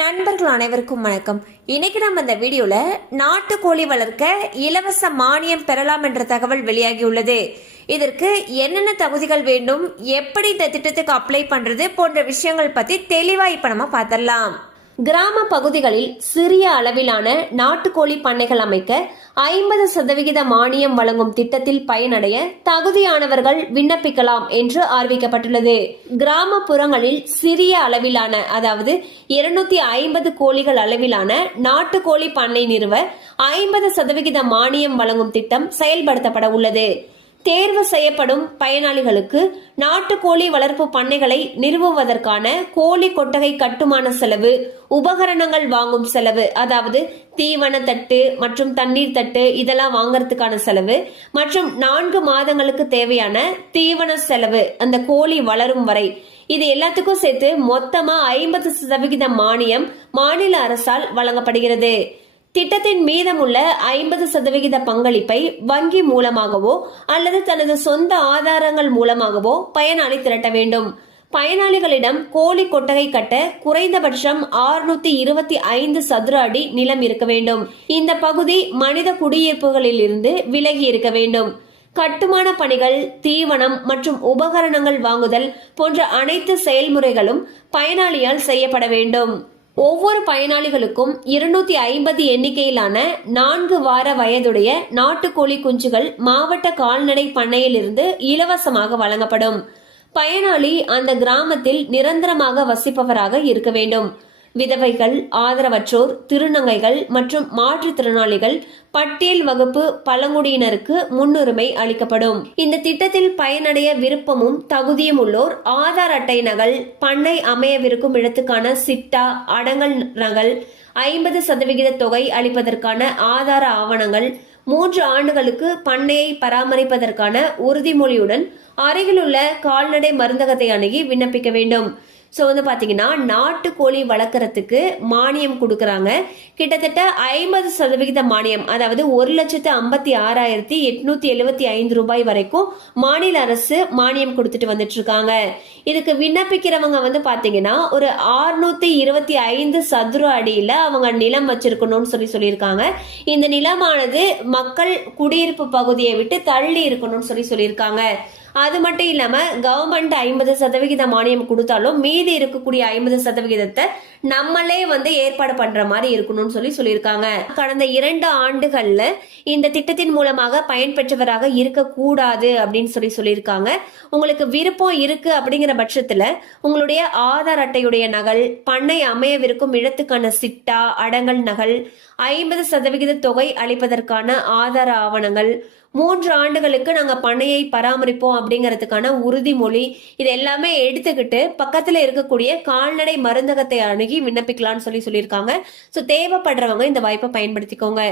நண்பர்கள் அனைவருக்கும் வணக்கம். இன்னைக்கு நம்ம இந்த வீடியோல நாட்டுக்கோழி வளர்க்க இலவச மானியம் பெறலாம் என்ற தகவல் வெளியாகியுள்ளது. இதற்கு என்னென்ன தகுதிகள் வேண்டும், எப்படி இந்த திட்டத்துக்கு அப்ளை பண்றது போன்ற விஷயங்கள் பத்தி தெளிவா இப்ப நம்ம பார்த்திடலாம். கிராம பகுதிகளில் சிறிய அளவிலான நாட்டுக்கோழி பண்ணைகள் அமைக்க 50% மானியம் வழங்கும் திட்டத்தில் பயனடைய தகுதியானவர்கள் விண்ணப்பிக்கலாம் என்று அறிவிக்கப்பட்டுள்ளது. கிராமப்புறங்களில் சிறிய அளவிலான அதாவது 250 கோழிகள் அளவிலான நாட்டுக்கோழி பண்ணை நிறுவ 50% மானியம் வழங்கும் திட்டம் செயல்படுத்தப்பட உள்ளது. தேர்வு செய்யப்படும் பயனாளிகளுக்கு நாட்டுக்கோழி வளர்ப்பு பண்ணைகளை நிறுவுவதற்கான கோழி கொட்டகை கட்டுமான செலவு, உபகரணங்கள் வாங்கும் செலவு, அதாவது தீவன தட்டு மற்றும் தண்ணீர் தட்டு இதெல்லாம் வாங்கறதுக்கான செலவு மற்றும் 4 மாதங்களுக்கு தேவையான தீவன செலவு அந்த கோழி வளரும் வரை, இது எல்லாத்துக்கும் சேர்த்து மொத்தமா 50% மானியம் மாநில அரசால் வழங்கப்படுகிறது. திட்டத்தின் மீதமுள்ள 50% பங்களிப்பை வங்கி மூலமாகவோ அல்லது தனது சொந்த ஆதாரங்கள் மூலமாகவோ பயனாளி திரட்ட வேண்டும். பயனாளிகளிடம் கோழி கொட்டகை கட்ட குறைந்தபட்சம் 625 சதுர அடி நிலம் இருக்க வேண்டும். இந்த பகுதி மனித குடியிருப்புகளில் இருந்து விலகி இருக்க வேண்டும். கட்டுமான பணிகள், தீவனம் மற்றும் உபகரணங்கள் வாங்குதல் போன்ற அனைத்து செயல்முறைகளும் பயனாளியால் செய்யப்பட வேண்டும். ஒவ்வொரு பயனாளிகளுக்கும் 250 எண்ணிக்கையிலான 4 வார வயதுடைய நாட்டுக்கோழி குஞ்சுகள் மாவட்ட கால்நடை பண்ணையில் இருந்து இலவசமாக வழங்கப்படும். பயனாளி அந்த கிராமத்தில் நிரந்தரமாக வசிப்பவராக இருக்க வேண்டும். விதவைகள், ஆதரவற்றோர், திருநங்கைகள் மற்றும் மாற்றுத்திறனாளிகள், பட்டியல் வகுப்பு பழங்குடியினருக்கு முன்னுரிமை அளிக்கப்படும். இந்த திட்டத்தில் பயனடைய விருப்பமும் தகுதியும் உள்ளோர் ஆதார் அட்டை நகல், பண்ணை அமையவிருக்கும் இடத்துக்கான சிட்டா, அடங்கல் நகல், 50% தொகை அளிப்பதற்கான ஆதார ஆவணங்கள், 3 ஆண்டுகளுக்கு பண்ணையை பராமரிப்பதற்கான உறுதிமொழியுடன் அருகிலுள்ள கால்நடை மருந்தகத்தை அணுகி விண்ணப்பிக்க வேண்டும். ஸோ பாத்தீங்கன்னா நாட்டுக்கோழி வளர்க்கறதுக்கு மானியம் கொடுக்கறாங்க. கிட்டத்தட்ட 50% மானியம், அதாவது 1,56,875 ரூபாய் வரைக்கும் மாநில அரசு மானியம் கொடுத்துட்டு வந்துட்டு இருக்காங்க. இதுக்கு விண்ணப்பிக்கிறவங்க பாத்தீங்கன்னா ஒரு 625 சதுர அடியில அவங்க நிலம் வச்சிருக்கணும்னு சொல்லியிருக்காங்க. இந்த நிலமானது மக்கள் குடியிருப்பு பகுதியை விட்டு தள்ளி இருக்கணும்னு சொல்லியிருக்காங்க. அது மட்டும் இல்லாம கவர்மெண்ட் 50% மானியம் கொடுத்தாலும் மீதி இருக்கக்கூடிய 50% நம்மளே ஏற்பாடு பண்ற மாதிரி இருக்கணும்னு சொல்லியிருக்காங்க. கடந்த 2 ஆண்டுகள்ல இந்த திட்டத்தின் மூலமாக பயன்பெற்றவராக இருக்கக்கூடாது அப்படின்னு சொல்லியிருக்காங்க. உங்களுக்கு விருப்பம் இருக்கு அப்படிங்கிற பட்சத்துல உங்களுடைய ஆதார் அட்டையுடைய நகல், பண்ணை அமையவிருக்கும் இடத்துக்கான சிட்டா, அடங்கல் நகல், 50% தொகை அளிப்பதற்கான ஆதார ஆவணங்கள், 3 ஆண்டுகளுக்கு நாங்க பண்ணையை பராமரிப்போம் அப்படிங்கறதுக்கான உறுதிமொழி, இது எல்லாமே எடுத்துக்கிட்டு பக்கத்துல இருக்கக்கூடிய கால்நடை மருந்தகத்தை அணுகி விண்ணப்பிக்கலாம்னு சொல்லியிருக்காங்க. சோ தேவைப்படுறவங்க இந்த வாய்ப்பை பயன்படுத்திக்கோங்க.